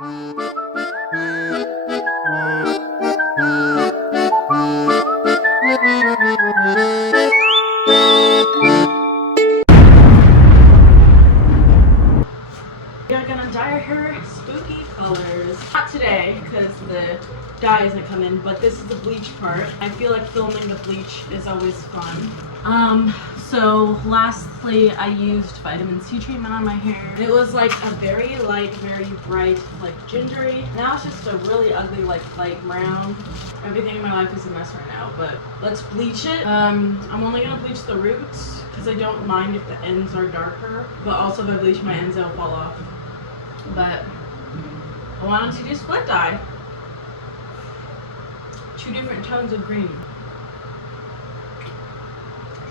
We are gonna dye her spooky colors. Not today, because the dye isn't coming, but this is the bleach part. I feel like filming the bleach is always fun. So lastly, I used vitamin C treatment on my hair. It was like a very light, very bright, like gingery. Now it's just a really ugly, like light brown. Everything in my life is a mess right now, but let's bleach it. I'm only gonna bleach the roots because I don't mind if the ends are darker, but also if I bleach my ends, they'll fall off. But I wanted to do split dye. 2 different tones of green.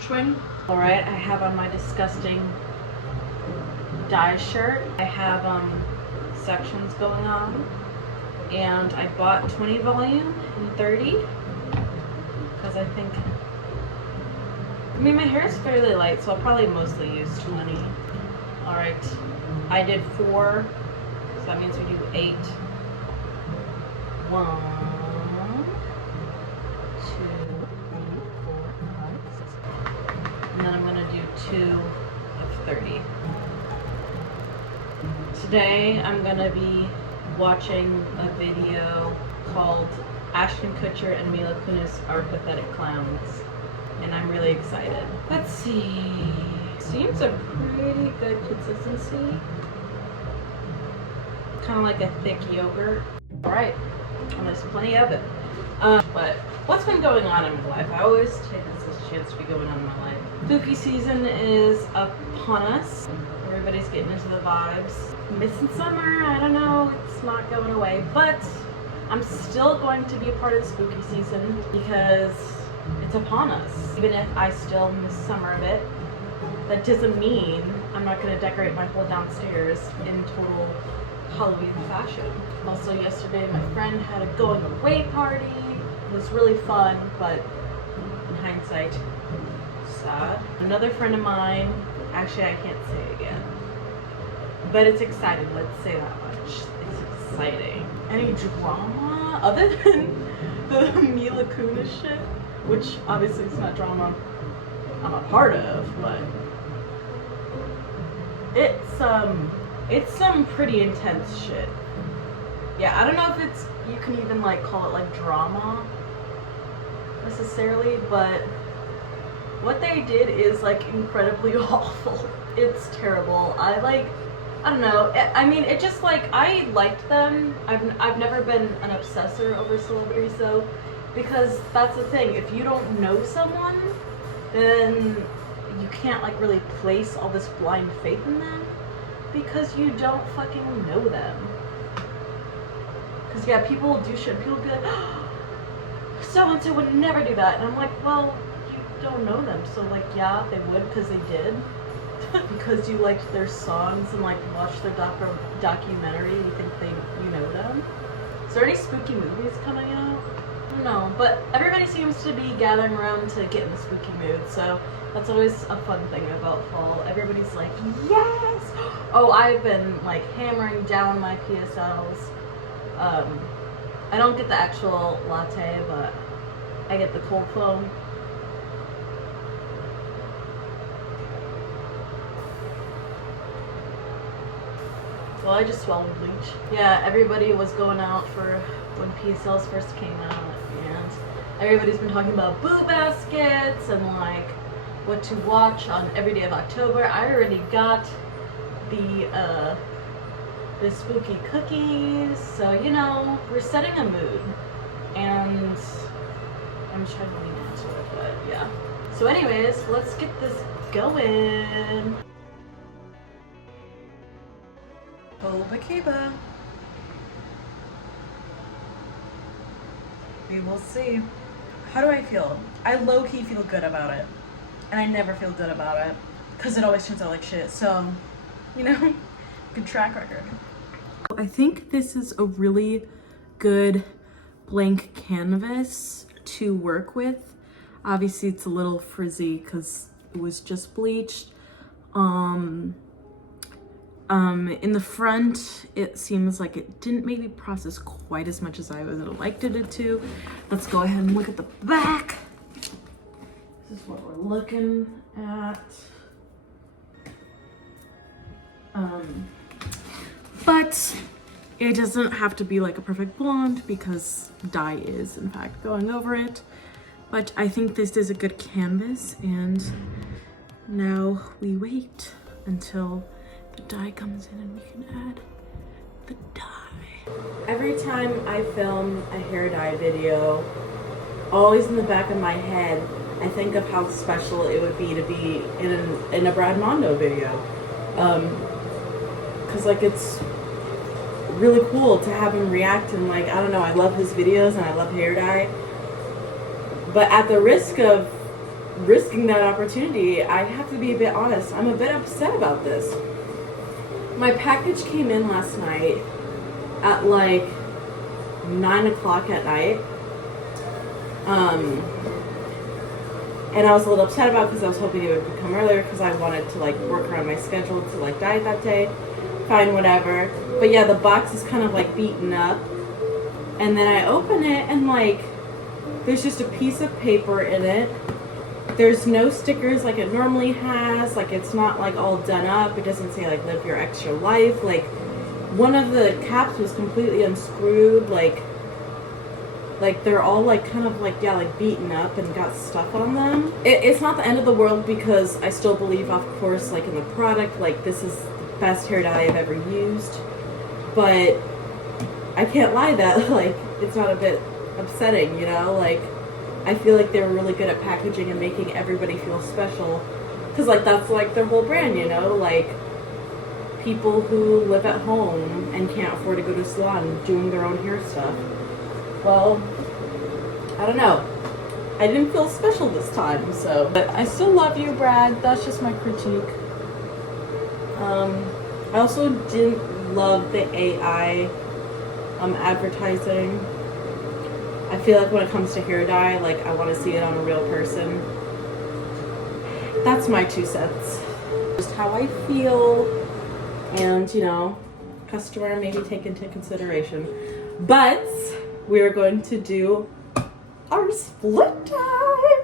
Swing. Alright, I have on my disgusting dye shirt. I have sections going on. And I bought 20 volume and 30. Because I think, I mean, my hair is fairly light, so I'll probably mostly use 20. Alright, I did 4. So that means we do 8. 1, 2, 3, 4, 5, 6. And then I'm gonna do 2 of 30. Today I'm gonna be watching a video called Ashton Kutcher and Mila Kunis Are Pathetic Clowns. And I'm really excited. Let's see. Seems a pretty good consistency. Kind of like a thick yogurt. Alright, and there's plenty of it. But what's been going on in my life? I always take this as a chance to be going on in my life. Spooky season is upon us. Everybody's getting into the vibes. Missing summer, I don't know, it's not going away. But I'm still going to be a part of the spooky season because it's upon us. Even if I still miss summer a bit, that doesn't mean I'm not going to decorate my whole downstairs in total Halloween fashion. Also yesterday my friend had a going away party. It was really fun, but in hindsight, sad. Another friend of mine, actually I can't say it again, but it's exciting, let's say that much. It's exciting. Any drama other than the Mila Kunis shit, which obviously is not drama I'm a part of, but it's some pretty intense shit. Yeah, I don't know if you can even like call it like drama necessarily, but what they did is like incredibly awful. It's terrible. I don't know. I mean, it just like, I liked them. I've never been an obsessor over celebrities though, because that's the thing. If you don't know someone, then you can't like really place all this blind faith in them because you don't fucking know them. Because yeah, people will do shit and people will be like, oh, so-and-so would never do that. And I'm like, well, you don't know them. So like, yeah, they would because they did. Because you liked their songs and like watched their documentary, you think you know them. Is there any spooky movies coming out? I don't know, but everybody seems to be gathering around to get in the spooky mood, so that's always a fun thing about fall. Everybody's like, yes! Oh, I've been like hammering down my PSLs. I don't get the actual latte, but I get the cold foam. Well, I just swallowed bleach. Yeah, everybody was going out for when PSLs first came out, and everybody's been talking about boo baskets and like what to watch on every day of October. I already got the spooky cookies, so you know, we're setting a mood, and I'm trying to lean into it, but yeah. So anyways, let's get this going. Abiabiabi. We will see. How do I feel? I low-key feel good about it. And I never feel good about it. Because it always turns out like shit. So, you know, good track record. I think this is a really good blank canvas to work with. Obviously it's a little frizzy because it was just bleached. In the front, it seems like it didn't maybe process quite as much as I would have liked it to. Let's go ahead and look at the back. This is what we're looking at. But it doesn't have to be like a perfect blonde because dye is in fact going over it. But I think this is a good canvas, and now we wait until the dye comes in and we can add the dye. Every time I film a hair dye video, always in the back of my head, I think of how special it would be to be in a Xmondo video. Cause like it's really cool to have him react, and like, I don't know, I love his videos and I love hair dye. But at the risk of risking that opportunity, I have to be a bit honest, I'm a bit upset about this. My package came in last night at like 9 o'clock at night. And I was a little upset about it because I was hoping it would come earlier because I wanted to like work around my schedule to like dye that day. Fine, whatever. But yeah, the box is kind of like beaten up. And then I open it and like, there's just a piece of paper in it. There's no stickers like it normally has. Like it's not like all done up. It doesn't say like live your extra life. Like one of the caps was completely unscrewed. Like they're all like kind of like, yeah, like beaten up and got stuff on them. It's not the end of the world because I still believe, of course, like in the product, like this is the best hair dye I've ever used. But I can't lie that like it's not a bit upsetting, you know? Like I feel like they were really good at packaging and making everybody feel special, because like that's like their whole brand, you know? Like people who live at home and can't afford to go to a salon doing their own hair stuff. Well, I don't know. I didn't feel special this time, so. But I still love you, Brad. That's just my critique. I also didn't love the AI advertising. I feel like when it comes to hair dye, like I want to see it on a real person. That's my 2 cents. Just how I feel, and you know, customer maybe take into consideration. But we're going to do our split dye.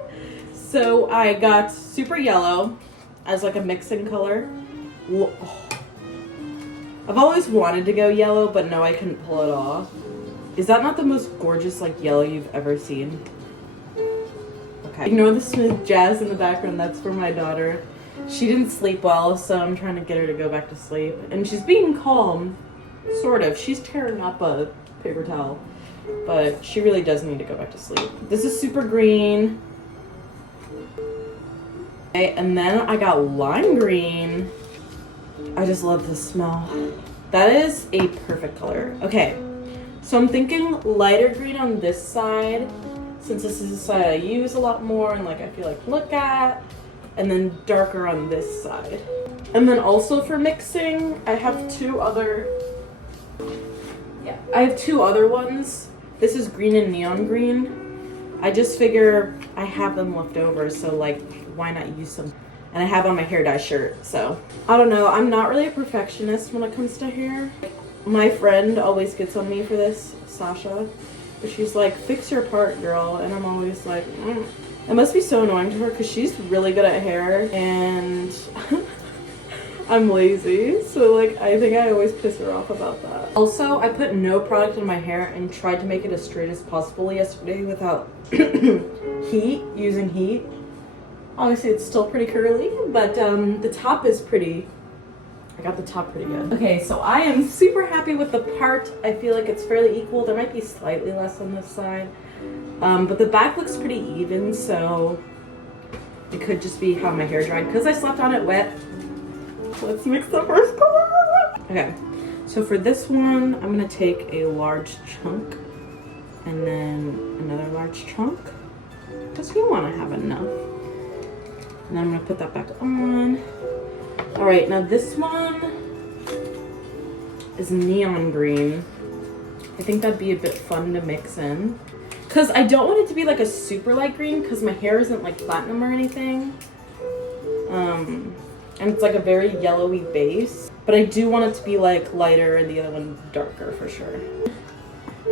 So I got super yellow as like a mixing color. Oh. I've always wanted to go yellow, but no, I couldn't pull it off. Is that not the most gorgeous like yellow you've ever seen? Okay. Ignore the smooth jazz in the background. That's for my daughter. She didn't sleep well, so I'm trying to get her to go back to sleep. And she's being calm, sort of. She's tearing up a paper towel, but she really does need to go back to sleep. This is super green. Okay, and then I got lime green. I just love the smell. That is a perfect color. Okay. So I'm thinking lighter green on this side, since this is the side I use a lot more and like I feel like look at, and then darker on this side. And then also for mixing, I have two other ones. This is green and neon green. I just figure I have them left over, so like why not use them? And I have on my hair dye shirt, so I don't know. I'm not really a perfectionist when it comes to hair. My friend always gets on me for this, Sasha, but she's like, fix your part, girl. And I'm always like, It must be so annoying to her because she's really good at hair and I'm lazy. So like, I think I always piss her off about that. Also, I put no product in my hair and tried to make it as straight as possible yesterday without using heat. Obviously it's still pretty curly, but the top is pretty. I got the top pretty good. Okay, so I am super happy with the part. I feel like it's fairly equal. There might be slightly less on this side. But the back looks pretty even, so it could just be how my hair dried because I slept on it wet. Let's mix the first color. Okay, so for this one, I'm gonna take a large chunk and then another large chunk because we wanna have enough. And then I'm gonna put that back on. All right, now this one is neon green. I think that'd be a bit fun to mix in. Cause I don't want it to be like a super light green cause my hair isn't like platinum or anything. And it's like a very yellowy base, But I do want it to be like lighter and the other one darker for sure.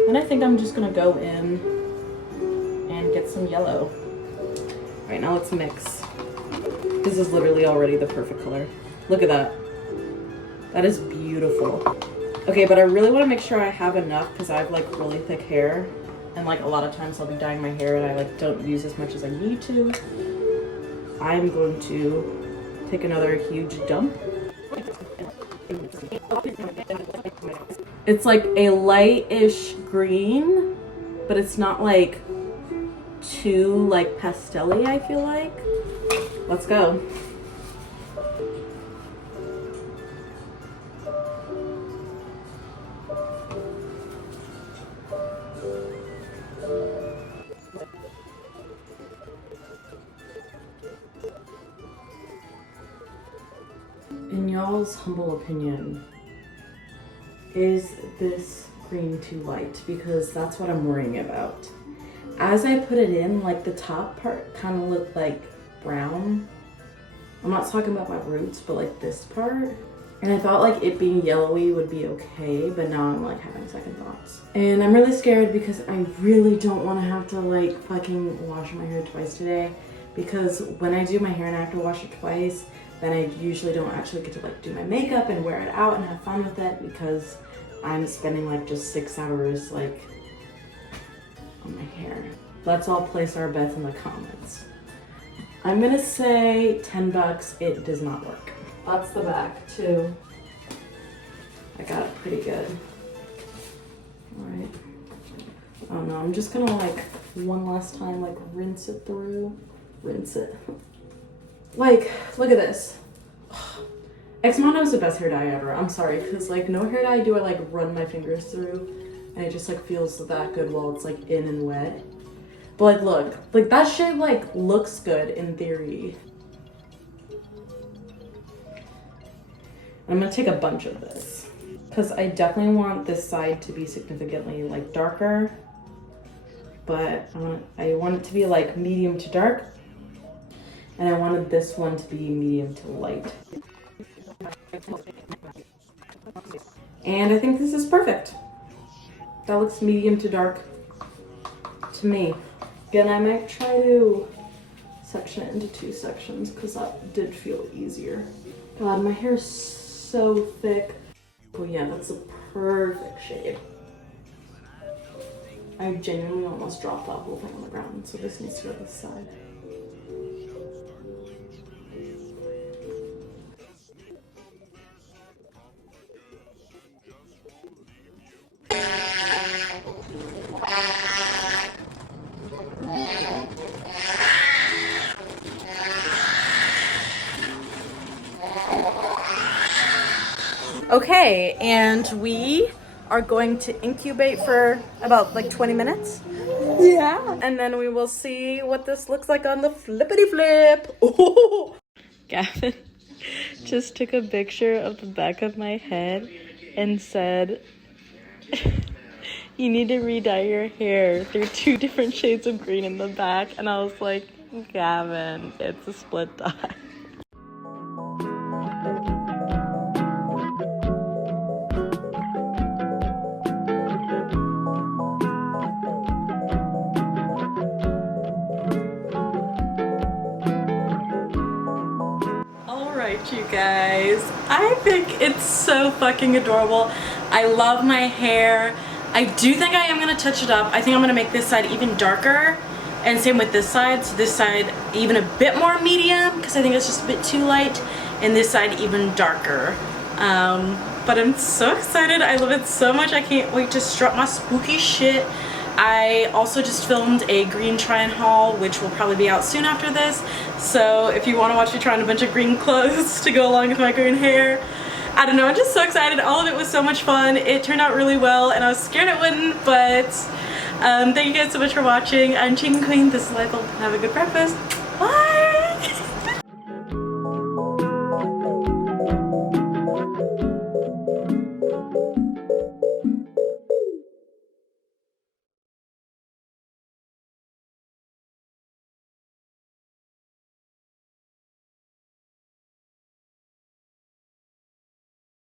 And I think I'm just gonna go in and get some yellow. All right, now let's mix. This is literally already the perfect color. Look at that. That is beautiful. Okay, but I really want to make sure I have enough because I have like really thick hair. And like a lot of times I'll be dyeing my hair and I like don't use as much as I need to. I'm going to take another huge dump. It's like a light-ish green, but it's not like too like pastel-y, I feel like. Let's go. In y'all's humble opinion, is this green too light? Because that's what I'm worrying about. As I put it in, like the top part kind of looked like brown. I'm not talking about my roots, but like this part. And I thought like it being yellowy would be okay, but now I'm like having second thoughts. And I'm really scared because I really don't want to have to like fucking wash my hair twice today. Because when I do my hair and I have to wash it twice, then I usually don't actually get to like do my makeup and wear it out and have fun with it because I'm spending like just 6 hours like on my hair. Let's all place our bets in the comments. I'm gonna say 10 bucks, it does not work. That's the back too. I got it pretty good. All right. Oh no, I'm just gonna like one last time like rinse it through. Rinse it. Like, look at this. Xmondo is the best hair dye ever. I'm sorry, because like no hair dye do I like run my fingers through and it just like feels that good while it's like in and wet. But like look, like that shit like looks good in theory. I'm gonna take a bunch of this because I definitely want this side to be significantly like darker, but I want it to be like medium to dark. And I wanted this one to be medium to light. And I think this is perfect. That looks medium to dark to me. Again, I might try to section it into 2 sections because that did feel easier. God, my hair is so thick. Oh yeah, that's a perfect shade. I genuinely almost dropped that whole thing on the ground, so this needs to go to this side. Okay, and we are going to incubate for about like 20 minutes. Yeah. And then we will see what this looks like on the flippity flip. Ooh. Gavin just took a picture of the back of my head and said, you need to re-dye your hair. There are 2 different shades of green in the back. And I was like, Gavin, it's a split dye. You guys, I think it's so fucking adorable. I love my hair. I do think I am gonna touch it up. I think I'm gonna make this side even darker, and same with this side. So this side even a bit more medium because I think it's just a bit too light, and this side even darker. But I'm so excited. I love it so much. I can't wait to strut my spooky shit. I also just filmed a green try-on haul, which will probably be out soon after this. So if you want to watch me try on a bunch of green clothes to go along with my green hair, I don't know, I'm just so excited. All of it was so much fun. It turned out really well, and I was scared it wouldn't, but thank you guys so much for watching. I'm Chicken Queen. This is Life. Have a good breakfast.